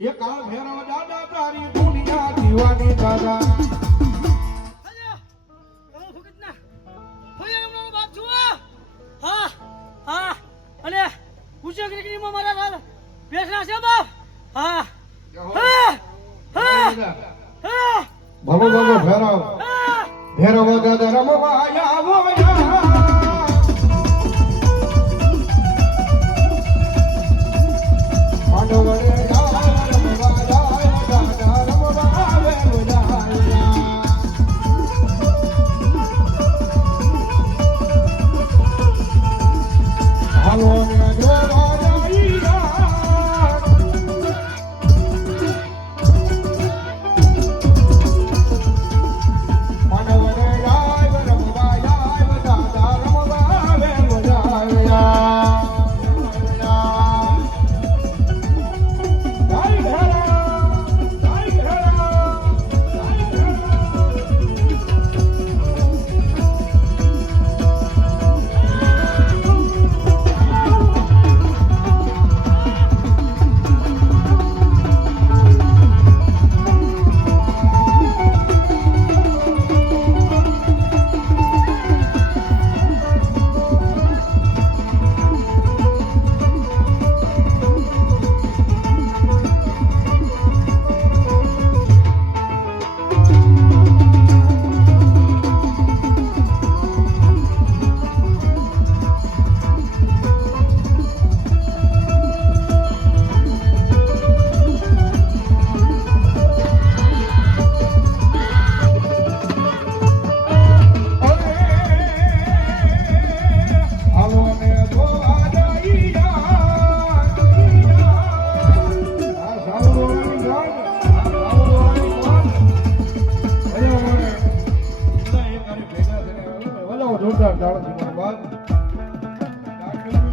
એ કાળ ભેરવ દાદા તારી દુનિયા દીવાની દાદા ભગો ભગો ભેરવ ભેરવ દાદા રમવા આવો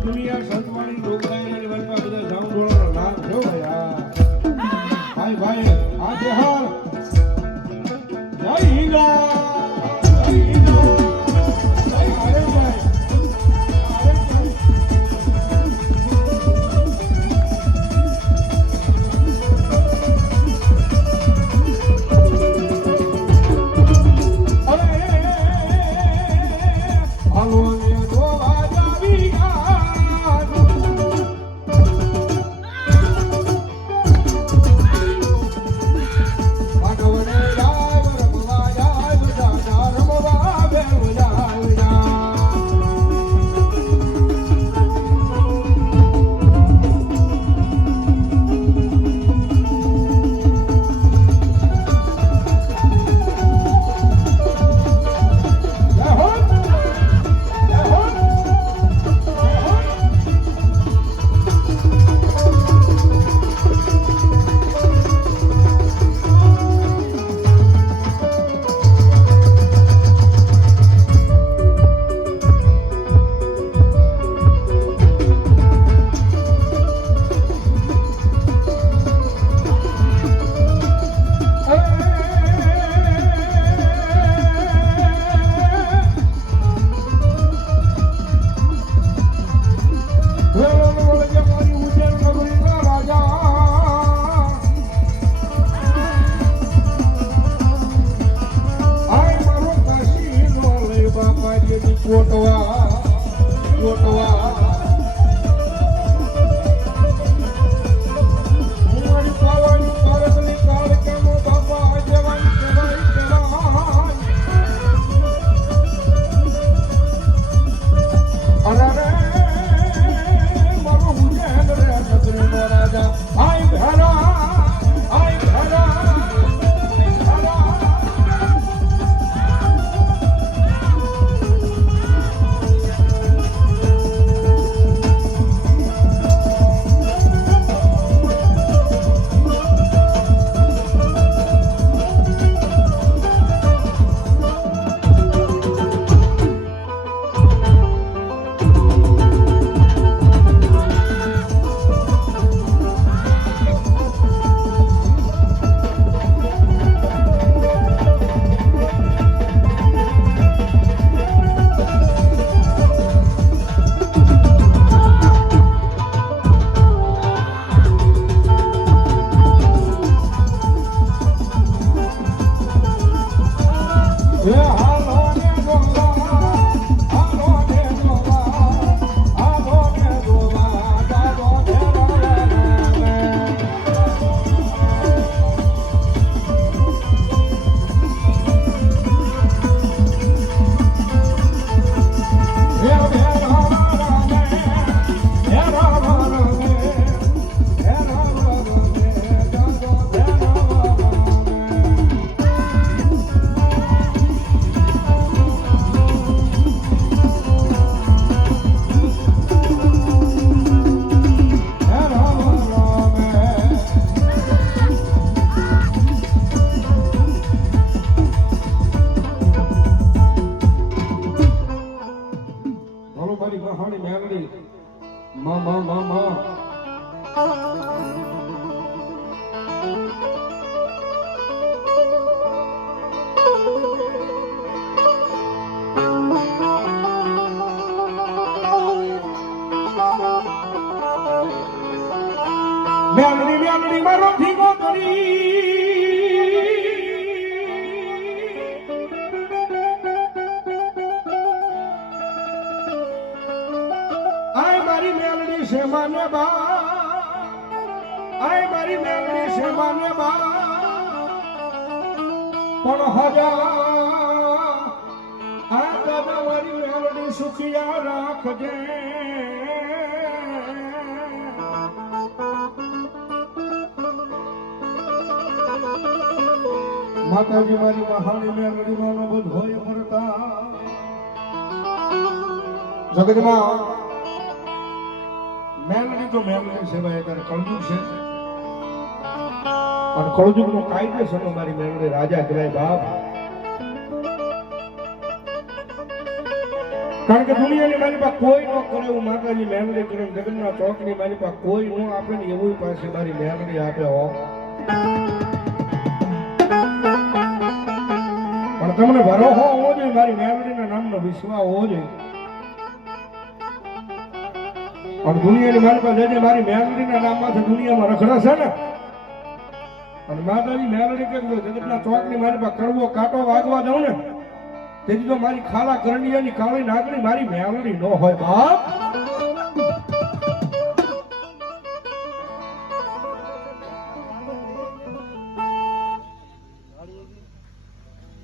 દુનિયા સંતવાણી ડોકરાઈ વનમાં બધા સાઉન્ડોળાનો નામ થયો ભાઈ ભાઈ આ જહાર જય હિંગળા Hello, માને બા પણ હજા આ દાદા મારી મેલડી સુખિયા રાખજે માતાજી મારી મહાની મેલડી માનો બધોય મરતા જગતમાં મેલડી તો મેલડી છે ભાઈ અત્યારે કળજુગ છે અને કળજુગ નો કાયદેસર મારી મેલડી રાજા કહેવાય બાપ કારણ કે દુનિયાની મારી પાસે કોઈ ન કરે એવું માતાજી મેલડી કરે જગતના ચોકની મારી પાસે કોઈ ન આપે ને એવું પાસે મારી મેલડી આપે હો પણ તમને ભરોસો હોવો જોઈએ મારી મેલડીના નામનો વિશ્વાસ હોવો જોઈએ અને દુનિયાની મારી પાસે જઈને મારી મેલડીના નામમાંથી દુનિયામાં રખડા છે ને અને માતાજી મેલડી કે જગતના ચોકની મારી પાસે કડવો કાંટો વાગવા દઉં ને તેથી તો મારી ખાલા કરણીયાની કાળી નાગણી મારી મેલડી ન હોય બાપ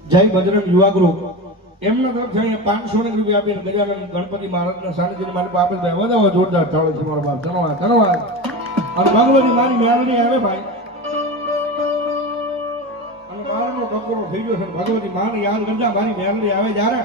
જય બજરંગ યુવા ગ્રુપ એમના તરફથી અહીંયા 500 રૂપિયા આપીને ગજાનંદ ગણપતિ મહારાજના સાનિધ્યની મારી પાસે આપે ભાઈ વધાવો જોરદાર ચાલે છે મારો બાપ ધન્યવાદ ધન્યવાદ અને ભગવતી મારી મેલડી આવે ભાઈ અને મારાનો ડકોરો થઈ ગયો છે ભગવતી માને યાદ કરજા મારી મેલડી આવે જ્યારે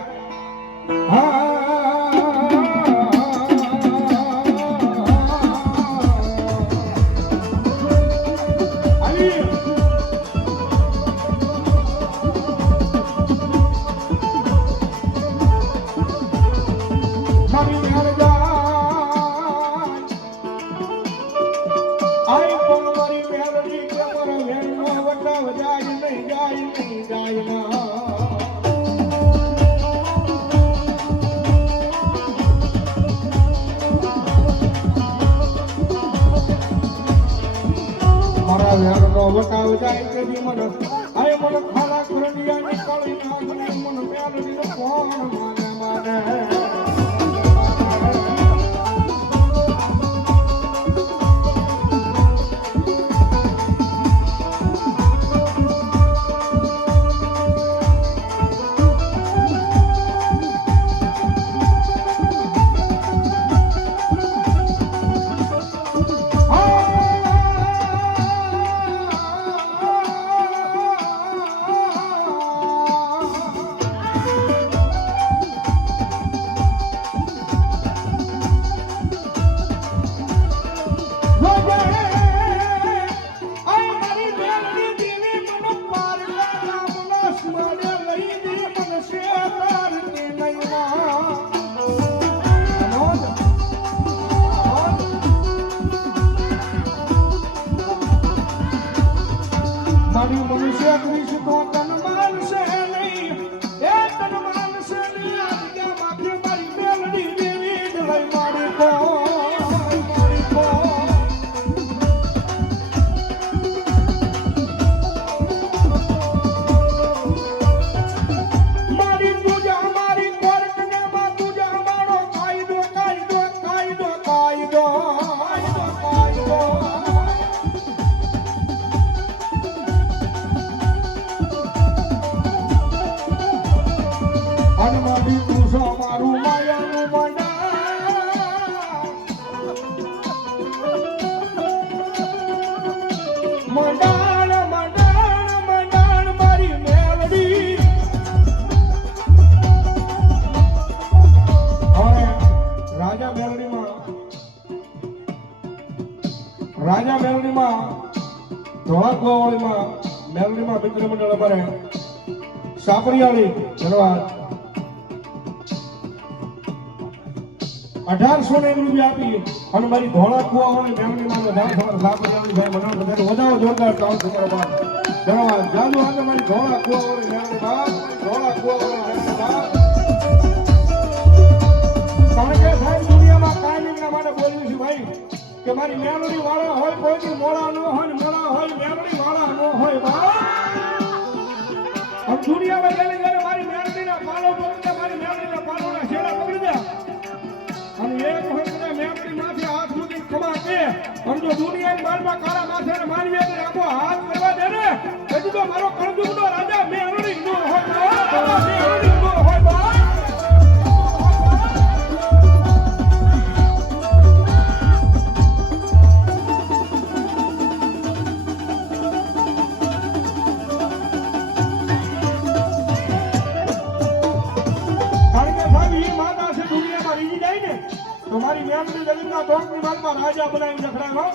વટાવ જાય કે મન આય મન ખાલા કરડિયાની કાળી નાગણી મન મેલડી કોણ માને માને મનુષ્ય ક્રિશ તો તન માનશે નહીં એ તન માનશે નહીં આજ્ઞા માથે મારી મેલડી દેવી લઈ મારી કો મારી તુજા મારી કોર્ટ ને માં તુજા મારો કાયદો કાયદો કાયદો કાયદો કાયદો મારી તુસા મારું માયાનું મંડાણ મંડાણ મંડાણ મારી મેલડી હવે રાજા મેલડીમાં ધોળાકુવાવાળીમાં મેલડીમાં મિત્ર મંડળ અમારે સાપરિયાળી ધન્યવાદ 1800 રૂપિયા આપી અને મારી ધોળા કુવા હોય મેમરી માં વધારે સાપરિયાળી ભાઈ મને વધારે વધાવો જોરદાર ચાલ તમારો બાપ ધન્યવાદ જાદુ આજે મારી ધોળા કુવા હોય મેમરી બાપ ધોળા કુવા હોય મેમરી બાપ કારણ કે સાહેબ દુનિયામાં કાયમીના માટે બોલ્યું છું ભાઈ કે મારી મેમરી વાળા હોય કોઈ મોળા ન હોય મોળા હોય મેમરી વાળા ન હોય બાપ દુનિયામાં ગયેલી ગયેલી મારી મેમરીના પાલો પકડી મારી મેમરીના પાલોના શેડા પકડી દે અને એક વખત મેમરી માથે હાથ મૂકી ખમા કે અને જો દુનિયાની બારમાં કાળા માથે માનવી આખો હાથ મેલડી જગતના ચોકની માલમાં રાજા બનાવીને રખડાયો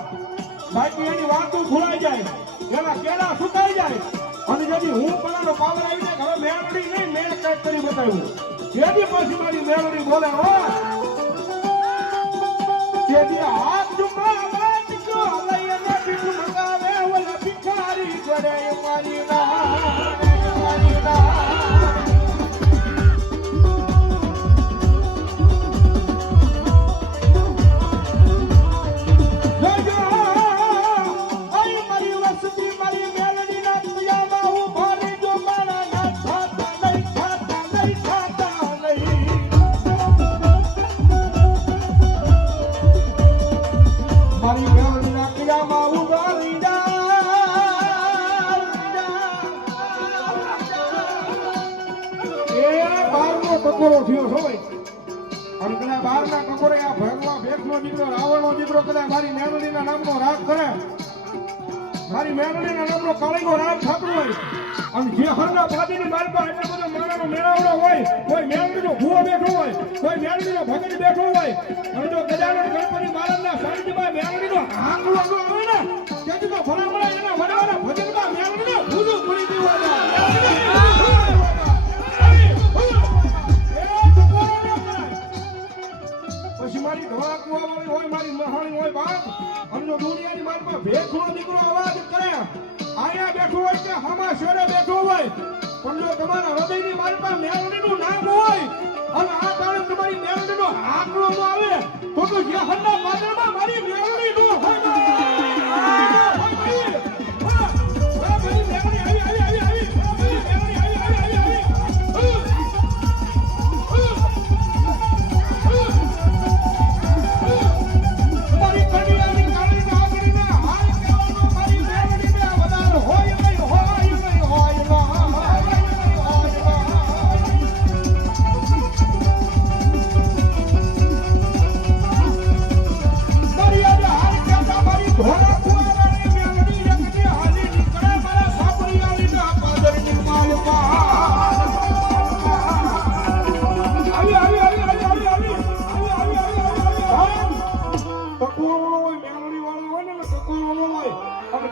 બાકી એની વાતો ભૂલાઈ જાય એના કેળા સુકાઈ જાય અને જેથી હું પલાનો પાવર આવી જાય હવે મેલડી નહીં મેં કંઈક કરી બતાવ્યું જેથી પછી મારી મેલડી બોલે હો જેથી હાથ ઝુકાવે દીકરો લઈને પીઠ મંગાવે ઓલા ભિખારી કરે મારી ના ટકોરો થયો હોય અને કદાચ બારના ટકોરે આ ભગવા ભેખનો દીકરો રાવણનો દીકરો કદાચ મારી મેલડીના નામનો રાગ કરે મારી મેલડીના નામનો કાળીનો રાગ થતો હોય અને જે હરના પાદીની માલપા એટલે બધો મારાનો મેળાવડો હોય કોઈ મેલડીનો ભૂવો બેઠો હોય કોઈ મેલડીનો ભગત બેઠો હોય અને જો ગજાનન ગણપતિ મહારાજના સાનિધ્યમાં મેલડીનો આંકડો આવે ને તેથી તો ભલામણા એના વડવાના ભજનમાં મેલડીનો ભૂલું પડી દેવાના પછી મારી ધોળા કુવાવાળી હોય મારી મહાણી હોય બાપ અને જો દુનિયાની માલમાં ભેખનો દીકરો અવાજ કરે આયા બેઠો હોય કે હામા શેરે બેઠો હોય પણ જો તમારા હૃદયની માલમાં મેલડીનું નામ હોય અને આ કારણે તમારી મેલડીનો આંકડો ન આવે તો જે હરના પાદરમાં મારી મેલડી નો હોય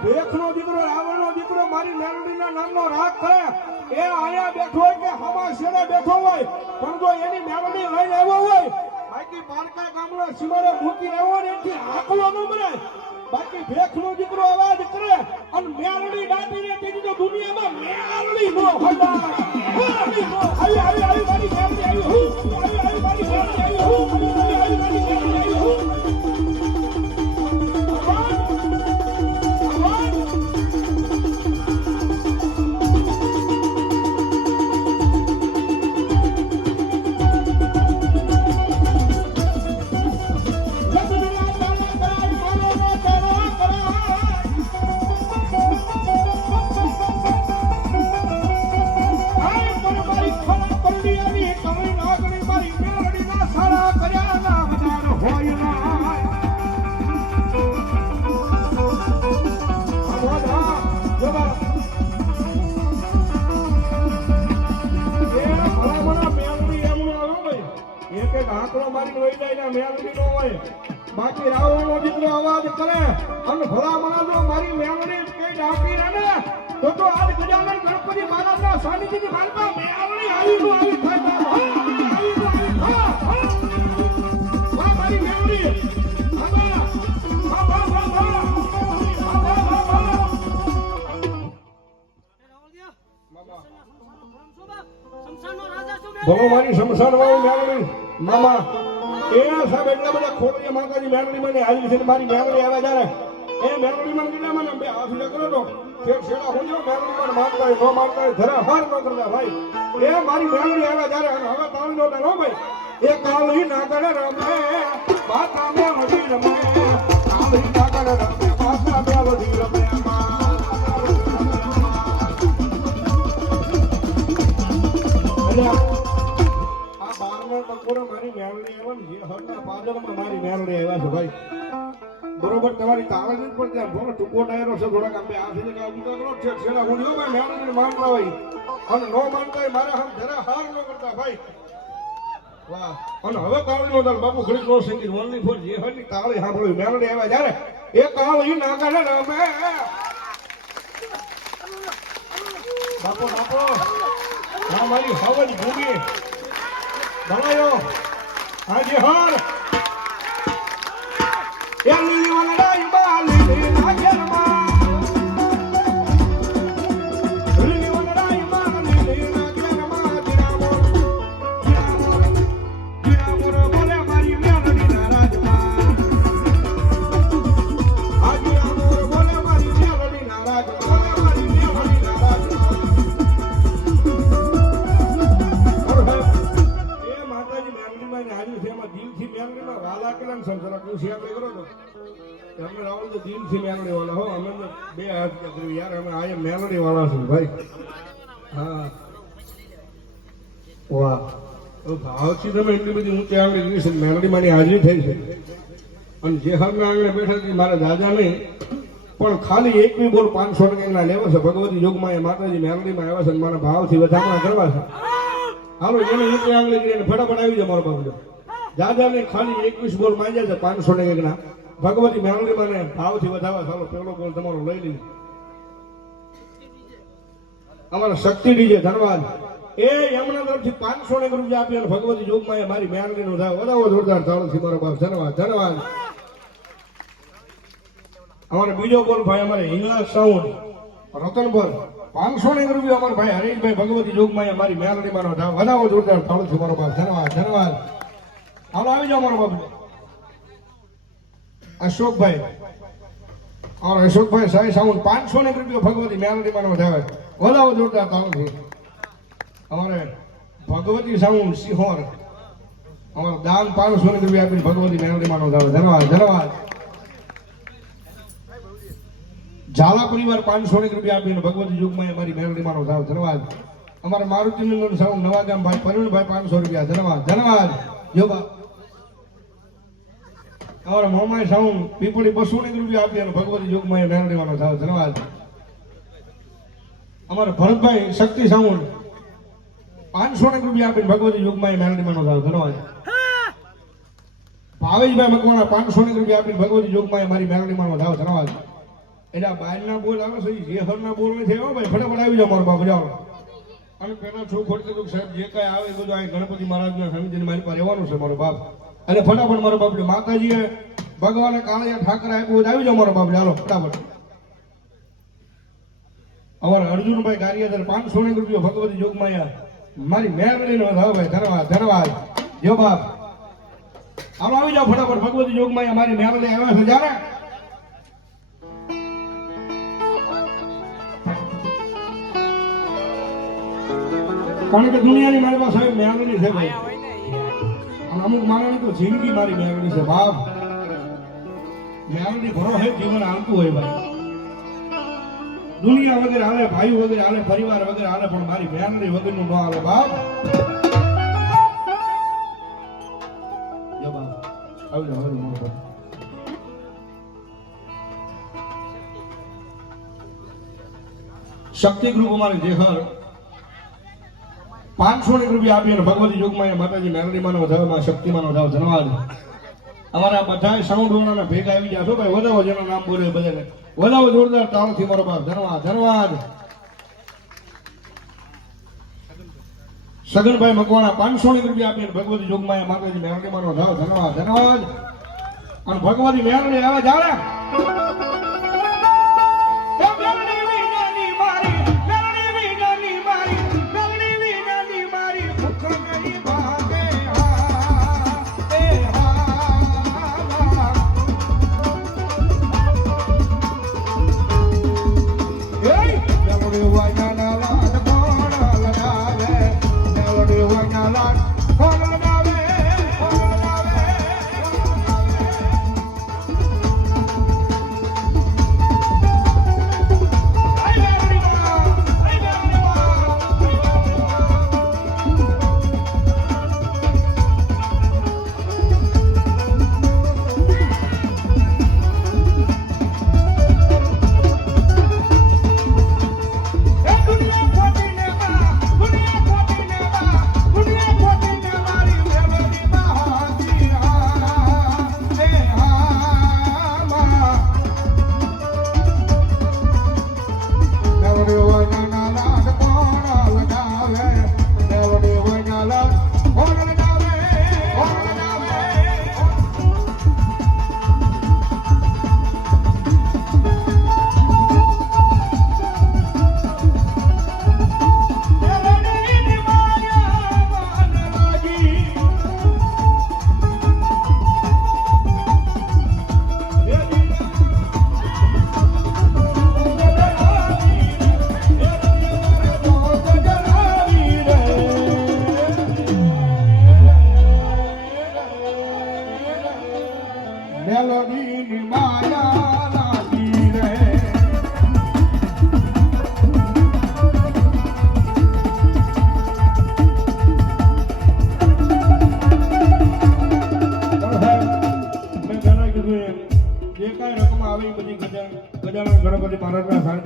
ભેખનો દીકરો રાવણનો દીકરો મારી મેલડીના નામનો રાગ કરે એ આયા બેઠો હોય કે હમા શેરે બેઠો હોય પણ જો એની મેલડી લઈને આવ્યો હોય બાકી પારકા ગામનો સીમાડે મૂકી આવ્યો ને એથી આકલો ન બને બાકી ભેખનો દીકરો અવાજ કરે અને મેલડી દાટીને તેની તો દુનિયામાં મેલડી નો હોય મેલડી નો આવી આવી આવી મારી મેલડી આવી હું આવી આવી મારી મેલડી આવી હું આવી આવી મારી મેલડી આવી હું બાકી રાવણનો દીકરો અવાજ કરે અને ભલામણા જો મારી મેલડી કઈ ડાકી રહે ને તો આજ ગજાનન ગણપતિ મહારાજના સાનિધ્યની માલમાં મેલડી આવી નો આવી થાય મારી મેલડી બોલો મારી શમશાન વાળી મેલડી મામા એ સાહેબ એટલા બધા ખોડિયા માતાજી મેલડી મને હાજરી છે મારી મેલડી આવે જ્યારે એ મેલડી માં કીધા મને બે હાથ કરો તો ફેર છેડા હોય મેલડી માં માનતા હોય નો માનતા હોય ધરા હાર ન કરતા ભાઈ એ મારી મેલડી આવે જ્યારે અને હવે તાળી નો નો ભાઈ એ કાળી નાગર રમે માતા મેલડી રમે કાળી નાગર રમે માતા મેલડી રમે મારી મેલડી આવ્યા છે ભાઈ બરોબર તમારી તાળા જ પણ ત્યાં થોડો ટૂંકો ટાયરો છે થોડાક આપણે આ સુધી ઊંચા કરો છે છેલ્લા હું જો ભાઈ મેલડીને માનતા હોય અને નો માનતા હોય મારા હમ જરા હાર ન કરતા ભાઈ વાહ. અને હવે કાવડીનો તાર બાપુ ઘડીક નો સંગીત ઓનલી ફોર જે હરની તાળી સાંભળ્યું મેલોડી આવ્યા જ્યારે એ કાવડી નાગા ને રમે બાપો બાપો હા મારી હવન ભૂમિ ભલાયો આજે હર એ લીલી વનરાઈ બાલી નાગરમાં લીલી વનરાઈ બાલી નાગરમાં દિરામોર બોલે મારી મેલડી ના રાજમાં આ દિરામોર બોલે મારી મેલડી ના રાજમાં બોલે મારી મેલડી ના રાજમાં એ માતાજી મેલડીમાં હાજર છે એમાં દિલથી મેલડીમાં વાલા કેલા સંસાર કૃષિ આપણે કરો તો અમે રાવલ તો દિલથી મેલડી વાળા હો અમે તો બે હાથ કર્યું યાર અમે આ મેલડી વાળા છું ભાઈ હા વાહ ભાવથી તમે એટલી બધી ઊંચી આંગળી ગઈ છે મેલડી માની હાજરી થઈ છે અને જે હરના આંગણે બેઠા છે મારા દાદા નહીં પણ ખાલી એક બી બોલ 500 ટકા લેવા છે ભગવતી યોગમાં એ માતાજી મેલડીમાં આવ્યા છે મારા ભાવથી વધામણા કરવા છે હાલો એને ઊંચી આંગળી કરીને ફટાફટ આવી જાય મારો બાપુ દાદા ને ખાલી 21 બોલ માંગ્યા છે 500 ટકા ભગવતી મેલડીમાં ને ભાવથી વધાવા ચાલો પેલો બોલ તમારો લઈ લીધો અમારા શક્તિ ડીજે ધન્યવાદ એ એમના તરફથી 500 રૂપિયા આપી અને ભગવતી યોગમાં મારી મેલડીનો વધાવો જોરદાર ચાલુ મારો બાપ ધન્યવાદ ધન્યવાદ અમારે બીજો બોલ ભાઈ અમારે હિંગલા સાઉન્ડ રતનપર 500 રૂપિયા અમારા ભાઈ હરીશભાઈ ભગવતી યોગમાં મારી મેલડીમાં વધાવો જોરદાર ચાલુ મારો બાપ ધન્યવાદ ધન્યવાદ હાલો આવી જાઓ મારો બાપ અશોકભાઈ और अशोकભાઈ સાઈ સાઉન્ડ 500 રૂપિયા ભગવતી મેલડીમાં વધાવો જોરદાર ચાલુ છે અમારે ભગવતી સાઉન્ડ સિહોર અમારે દાન 500 રૂપિયા આપીને ભગવતી મેલડીમાં વધાવો ધન્યવાદ ધન્યવાદ ઝાલા પરિવાર 500 રૂપિયા આપીને ભગવતી યુગમાં અમારી મેલડીમાં વધાવો ધન્યવાદ અમારે મારુતિનંદન સાઉન્ડ નવાગામ ભાઈ પરવીણભાઈ 500 રૂપિયા ધન્યવાદ ધન્યવાદ જો બા અમારા મોમાઈ સાઉન્ડ પીપળી 200 રૂપિયા આપી અને ભગવતી યોગમાં મેલડીમાં થાવ ધન્યવાદ અમારા ભરતભાઈ શક્તિ સાઉન્ડ 500 રૂપિયા આપીને ભગવતી યોગમાં મેલડીમાં થાવ ધન્યવાદ ભાવેશભાઈ મકવાણા 500 રૂપિયા આપીને ભગવતી યોગમાં મારી મેલડીમાં થાવ ધન્યવાદ એટલે બહારના બોલ આવે છે જે હરના બોલ નથી આવ્યો ભાઈ ફટાફટ આવી જાવ મારો બાપ જાઓ અને પેલા છોકરી કીધું સાહેબ જે કાંઈ આવે બધું આ ગણપતિ મહારાજના સમિતિને મારી પાસે રહેવાનું છે મારો બાપ એટલે ફટાફટ મારો બાપ માતાજીએ ભગવાને કાળિયા ઠાકર આપ્યું આવી જાવ મારો બાપ ચાલો ફટાફટ અમારા અર્જુનભાઈ ગારિયાદર 500 રૂપિયા ભગવતી યોગમાં મારી મેલડીનો થાવ ભાઈ ધન્યવાદ ધન્યવાદ જો બાપ હાલો આવી જાવ ફટાફટ ભગવતી યોગમાં મારી મેલડી આવ્યા છે જ્યારે કારણ કે દુનિયાની મારી પાસે મેલડી છે ભાઈ અને અમુક માનવાની તો જિંદગી મારી મેલડી છે બાપ મેલડી ભરો હે જીવન હાલતું હોય ભાઈ દુનિયા વગર હાલે ભાઈ વગર હાલે પરિવાર વગર હાલે પણ મારી મેલડી વગરનું ન હાલે બાપ જો બાપ આવી જાવ મોટો શક્તિ ગ્રુપ અમારે જેહર 500 રૂપિયા આપી અને ભગવતી યોગમાં માતાજી મેલડીમાં વધાવવામાં શક્તિમાં વધાવ ધન્યવાદ અમારા બધા સાઉન્ડ વાળાના ભેગા આવી ગયા છો ભાઈ વધાવો જેનું નામ બોલે બધાને વધાવો જોરદાર તાળથી મારો બાપ ધન્યવાદ ધન્યવાદ સગનભાઈ મકવાણા 500 રૂપિયા આપી અને ભગવતી યોગમાં માતાજી મેલડીમાં વધાવ ધન્યવાદ ધન્યવાદ અને ભગવતી મેલડી આવે જાણે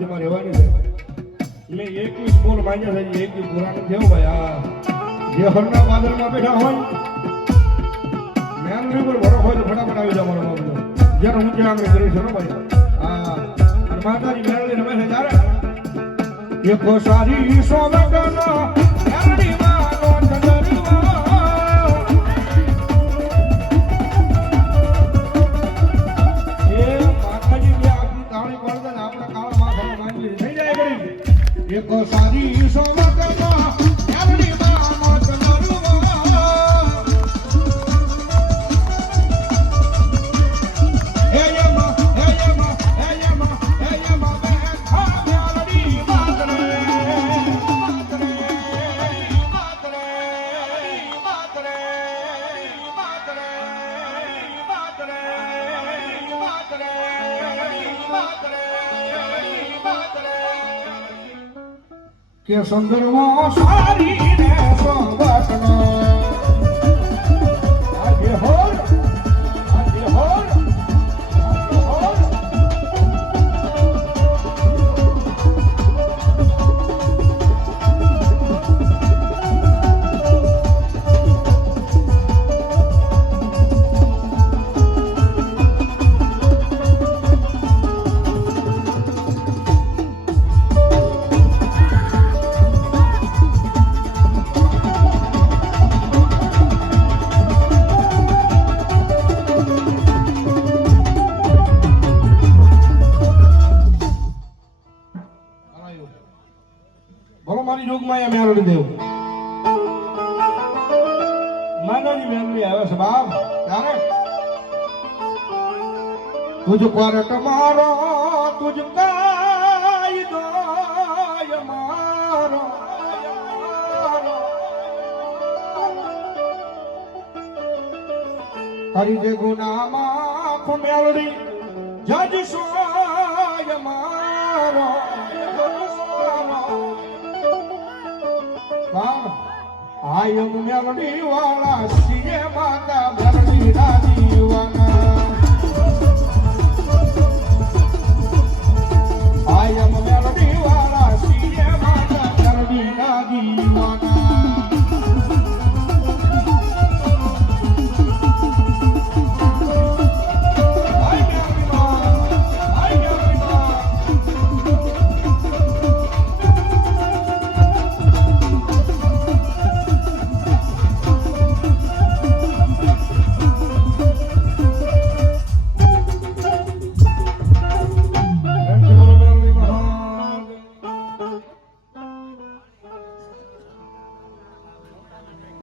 રાજ્યમાં રહેવાની છે મેં 21 બોલ માંગ્યા છે 21 પૂરા નથી થયો ભાઈ આ જે હરના બાદલમાં બેઠા હોય મેલડી પર ભરો હોય તો ફટાફટ આવી જાવ મારો બાબુ જેનો ઊંચે આંગળી કરી છે ભાઈ હા અને માતાજી મેલડી રમે છે ત્યારે એક સારી સોગંદનો મેલડી માનો ચંદરવા એ માતાજી જે આખી તાળી પડે ને આપણે કાળા માથામાં માંગી થઈ જાય કરી એક સારી સોગંદનો મેલડી માનો ચંદરવા કે સુંદરવા સારી ને સોબતનો આજે હોર આજે હોર આજે હોર બોલો મારી જોગમાં મેલડી દેવ માતાજી મેલડી આવે છે બાપ ત્યારે તુજ પર તમારો તુજ કાય દોય મારો હરી જે ગુના માફ મેલડી જજ સોય મારો આયમ મેલડી વાળા સિંહ માતા મેલડી ના દીવાના